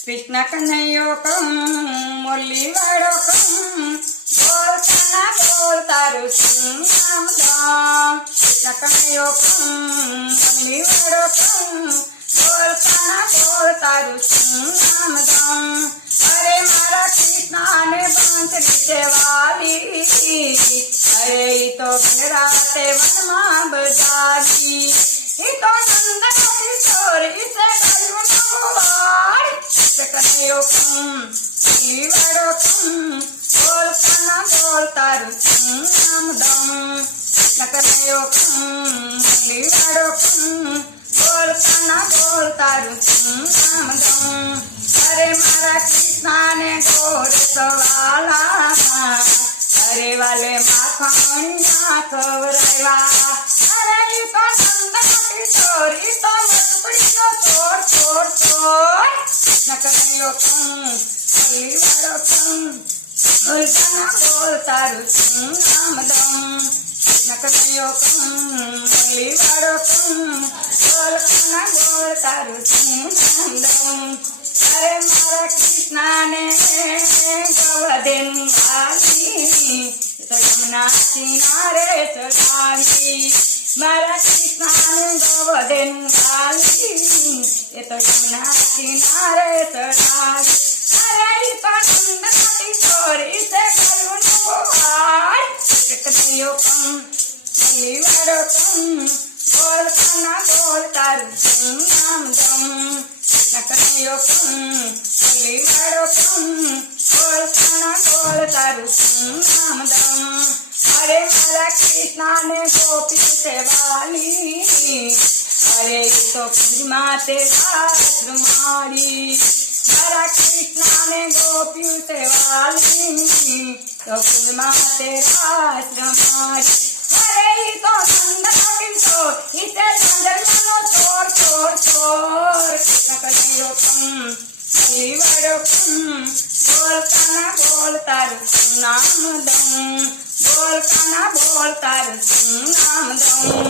कृष्ण कन्हैयो मुरली वाड़ो बोल काना बोल तारू नाम दाम। कृष्ण कन्हैयो मुरली वाड़ो बोल काना बोल तारू नाम दाम। अरे मारा कृष्णा ने बंत नीचे वाली, अरे तो राते वन मां बजागी, तो नंद किशोर इसे कलयुग कन्हैयो मुरली वाड़ो बोल काना बोल तारू नाम दाम। कृष्ण कन्हैयो मुरली वाड़ो बोल काना बोल तारू नाम दाम। अरे मारा कृष्णा ने गोर सवाला, अरे वाले माखन ना खवरावा, अरे तो नंद किशोर तो मटुकड़ी नो छोड़ छोड़ छोड़। कृष्ण कन्हैयो मुरली वाड़ो बोल काना बोल तारू नाम दाम। कृष्ण कन्हैयो मुरली वाड़ो बोल काना बोल तारू नाम दाम। अरे मारा कृष्णा ने गवदेन वाली, तो यमुना किनारे चढ़ावी, मारा कृष्णा ने गवदेन वाली, ये तो यमुना किनारे चढ़ावी। अरे तो नंद किशोर इसे कलयुग कन्हैयो मुरली वाड़ो बोल काना बोल तारू नाम दाम। कृष्ण कन्हैयो मुरली वाड़ो बोल काना बोल तारू नाम दाम। अरे मारा कृष्णा ने गोपी से वाली, अरे तो पूर्णिमा तेरा श्रमारी, मारा कृष्णा ने गोपी से वाली, तो पूर्णिमा तेरा श्रमारी। अरे तो नंद किशोर इसे चंद्रमा छोड़ छोड़ छोड़। कृष्ण कन्हैयो मुरली वाड़ो बोल काना बोल तारू नाम दाम। बोल काना बोल तारू नाम दाम।